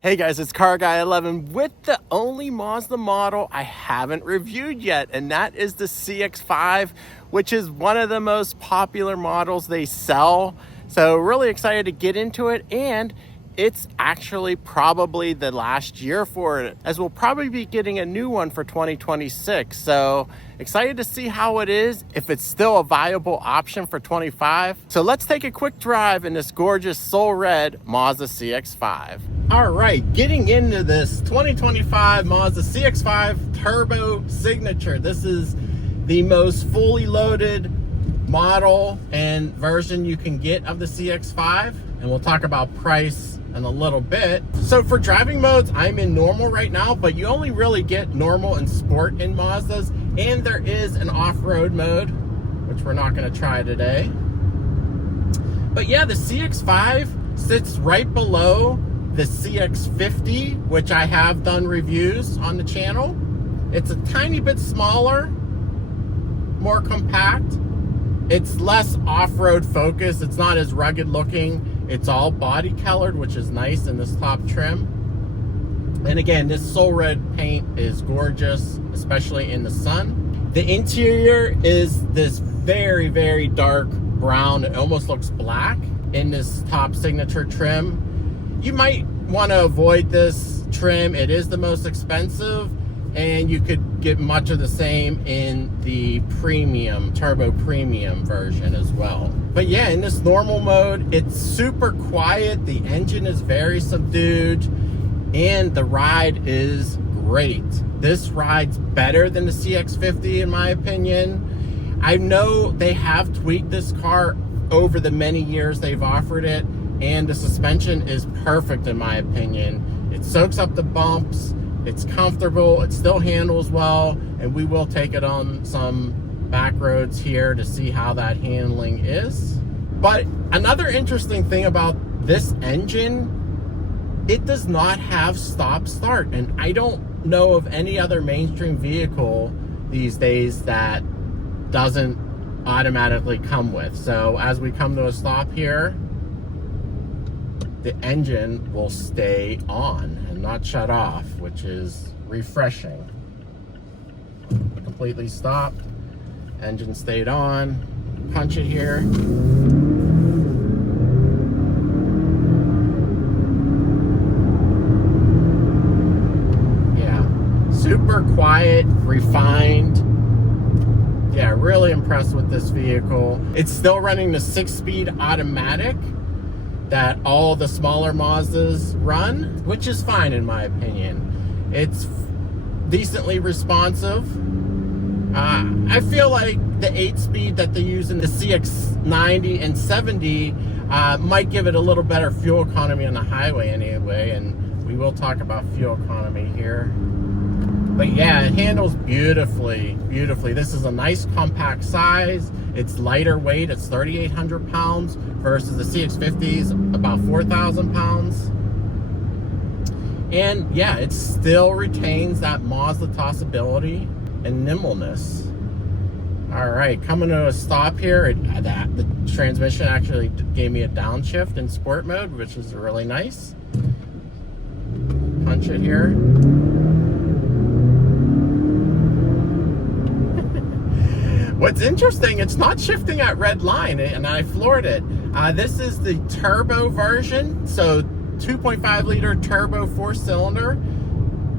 Hey guys, it's Car Guy 11 with the only Mazda model I haven't reviewed yet, and that is the CX-5, which is one of the most popular models they sell. So really excited to get into it, and it's actually probably the last year for it, as we'll probably be getting a new one for 2026. So excited to see how it is, if it's still a viable option for 25. So let's take a quick drive in this gorgeous Soul Red Mazda CX-5. All right, getting into this 2025 Mazda CX-5 Turbo Signature. This is the most fully loaded model and version you can get of the CX-5, and we'll talk about price in a little bit. So for driving modes, I'm in normal right now, but you only really get normal and sport in Mazdas, and there is an off-road mode, which we're not going to try today. But yeah, the CX-5 sits right below the CX-50, which I have done reviews on the channel. It's a tiny bit smaller, more compact. It's less off-road focused. It's not as rugged looking. It's all body colored, which is nice in this top trim. And again, this Soul Red paint is gorgeous, especially in the sun. The interior is this very, very dark brown. It almost looks black in this top signature trim. You might want to avoid this trim. It is the most expensive, and you could get much of the same in the premium, turbo premium version as well. But yeah, in this normal mode, it's super quiet. The engine is very subdued, and the ride is great. This rides better than the CX-50 in my opinion. I know they have tweaked this car over the many years they've offered it, and the suspension is perfect in my opinion. It soaks up the bumps, it's comfortable, it still handles well, and we will take it on some back roads here to see how that handling is. But another interesting thing about this engine, it does not have stop start, and I don't know of any other mainstream vehicle these days that doesn't automatically come with. So as we come to a stop here, the engine will stay on and not shut off, which is refreshing. Completely stopped, engine stayed on. Punch it here. Yeah, super quiet, refined. Yeah, really impressed with this vehicle. It's still running the 6-speed automatic that all the smaller Mazdas run, which is fine in my opinion. It's decently responsive. I feel like the 8-speed that they use in the CX-90 and 70 might give it a little better fuel economy on the highway anyway, and we will talk about fuel economy here. But yeah, it handles beautifully, beautifully. This is a nice compact size. It's lighter weight, it's 3,800 pounds versus the CX-50's about 4,000 pounds. And yeah, it still retains that Mazda tossability and nimbleness. All right, coming to a stop here. The transmission actually gave me a downshift in sport mode, which is really nice. Punch it here. What's interesting, it's not shifting at red line, and I floored it. This is the turbo version, so 2.5 liter turbo 4-cylinder,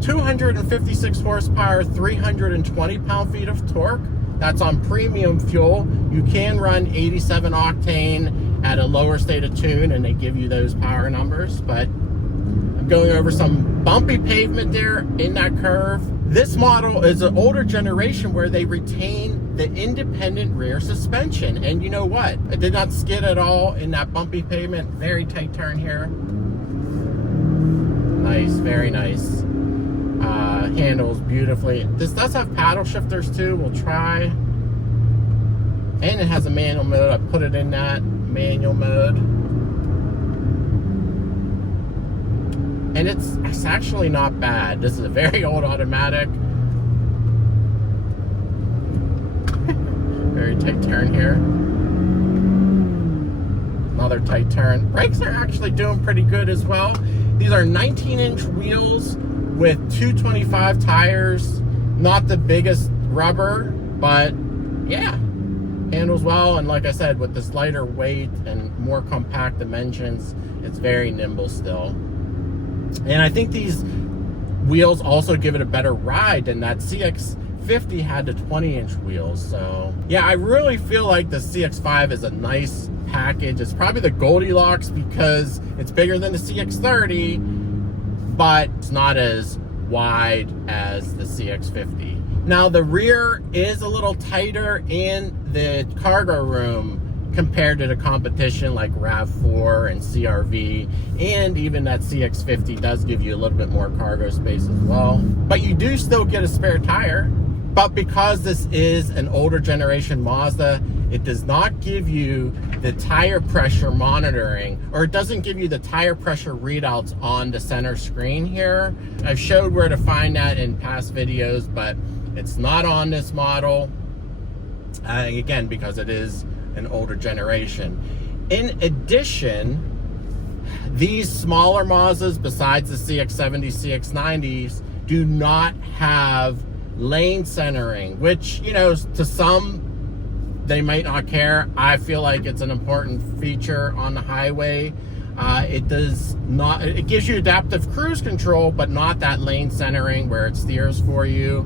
256 horsepower, 320 pound-feet of torque. That's on premium fuel. You can run 87 octane at a lower state of tune, and they give you those power numbers, but I'm going over some bumpy pavement there in that curve. This model is an older generation where they retain the independent rear suspension. And you know what? It did not skid at all in that bumpy pavement. Very tight turn here. Nice, very nice. Handles beautifully. This does have paddle shifters too. We'll try. And it has a manual mode. I put it in that manual mode. And it's actually not bad. This is a very old automatic. Very tight turn here. Another tight turn. Brakes are actually doing pretty good as well. These are 19-inch wheels with 225 tires. Not the biggest rubber, but yeah, handles well. And like I said, with this lighter weight and more compact dimensions, it's very nimble still. And I think these wheels also give it a better ride than that CX-50 had the 20-inch wheels. So yeah, I really feel like the CX-5 is a nice package. It's probably the Goldilocks because it's bigger than the CX-30, but it's not as wide as the CX-50. Now the rear is a little tighter in the cargo room compared to the competition like RAV4 and CR-V, and even that CX-50 does give you a little bit more cargo space as well. But you do still get a spare tire. But because this is an older generation Mazda, it does not give you the tire pressure monitoring, or it doesn't give you the tire pressure readouts on the center screen here. I've showed where to find that in past videos, but it's not on this model. Again, because it is an older generation. In addition, these smaller Mazdas, besides the CX-70, CX-90s, do not have lane centering, which, you know, to some, they might not care. I feel like it's an important feature on the highway. It does not, it gives you adaptive cruise control, but not that lane centering where it steers for you.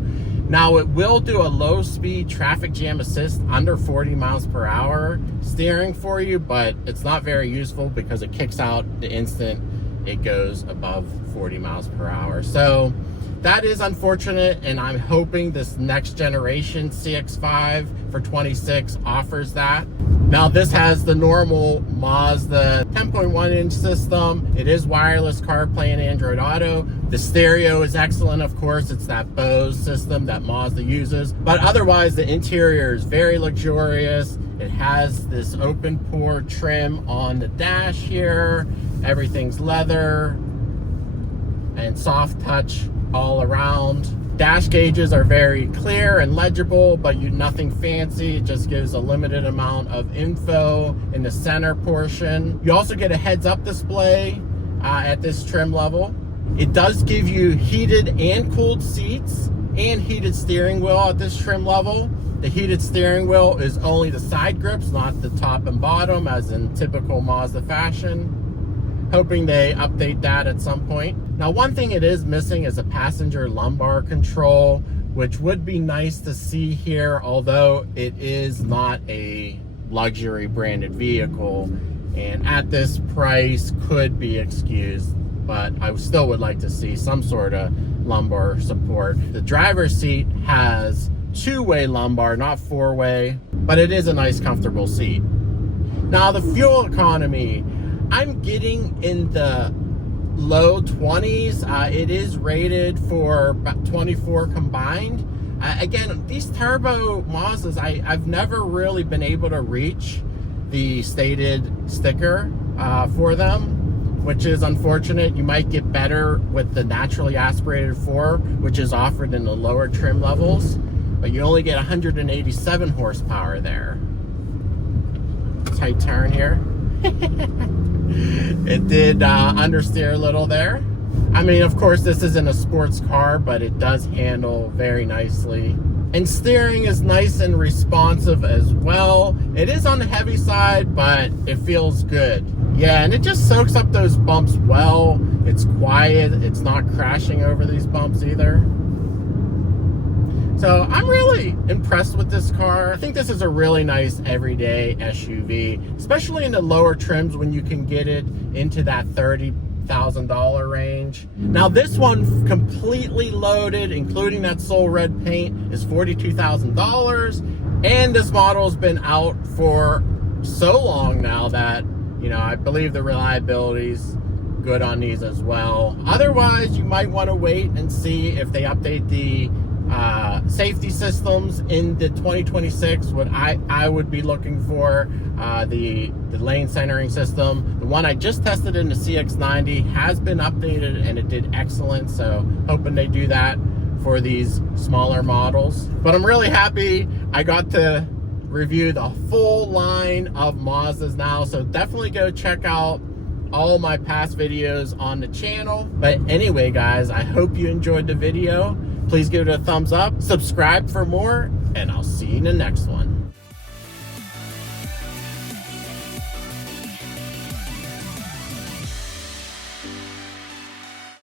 Now it will do a low speed traffic jam assist under 40 miles per hour steering for you, but it's not very useful because it kicks out the instant it goes above 40 miles per hour. So that is unfortunate, and I'm hoping this next generation CX-5 for 26 offers that. Now this has the normal Mazda 10.1-inch system. It is wireless CarPlay and Android Auto. The stereo is excellent, of course. It's that Bose system that Mazda uses. But otherwise, the interior is very luxurious. It has this open pore trim on the dash here. Everything's leather and soft touch all around. Dash gauges are very clear and legible, but nothing fancy. It just gives a limited amount of info in the center portion. You also get a heads-up display at this trim level. It does give you heated and cooled seats and heated steering wheel at this trim level. The heated steering wheel is only the side grips, not the top and bottom, as in typical Mazda fashion. Hoping they update that at some point. Now, one thing it is missing is a passenger lumbar control, which would be nice to see here, although it is not a luxury branded vehicle, and at this price could be excused, but I still would like to see some sort of lumbar support. The driver's seat has two-way lumbar, not four-way, but it is a nice, comfortable seat. Now, the fuel economy, I'm getting in the low 20s. It is rated for about 24 combined. Again, these turbo Mazdas, I've never really been able to reach the stated sticker for them, which is unfortunate. You might get better with the naturally aspirated 4, which is offered in the lower trim levels, but you only get 187 horsepower there. Tight turn here. It did understeer a little there. I mean, of course, this isn't a sports car, but it does handle very nicely. And steering is nice and responsive as well. It is on the heavy side, but it feels good. Yeah, and it just soaks up those bumps well. It's quiet. It's not crashing over these bumps either. So I'm really impressed with this car. I think this is a really nice everyday SUV, especially in the lower trims when you can get it into that $30,000 range. Now this one completely loaded, including that Soul Red paint, is $42,000. And this model has been out for so long now that, you know, I believe the reliability's good on these as well. Otherwise, you might want to wait and see if they update the safety systems in the 2026. What I would be looking for the lane centering system. The one I just tested in the CX-90 has been updated and it did excellent, so hoping they do that for these smaller models. But I'm really happy I got to review the full line of Mazdas now, so definitely go check out all my past videos on the channel. But anyway, guys, I hope you enjoyed the video. Please give it a thumbs up, subscribe for more, and I'll see you in the next one.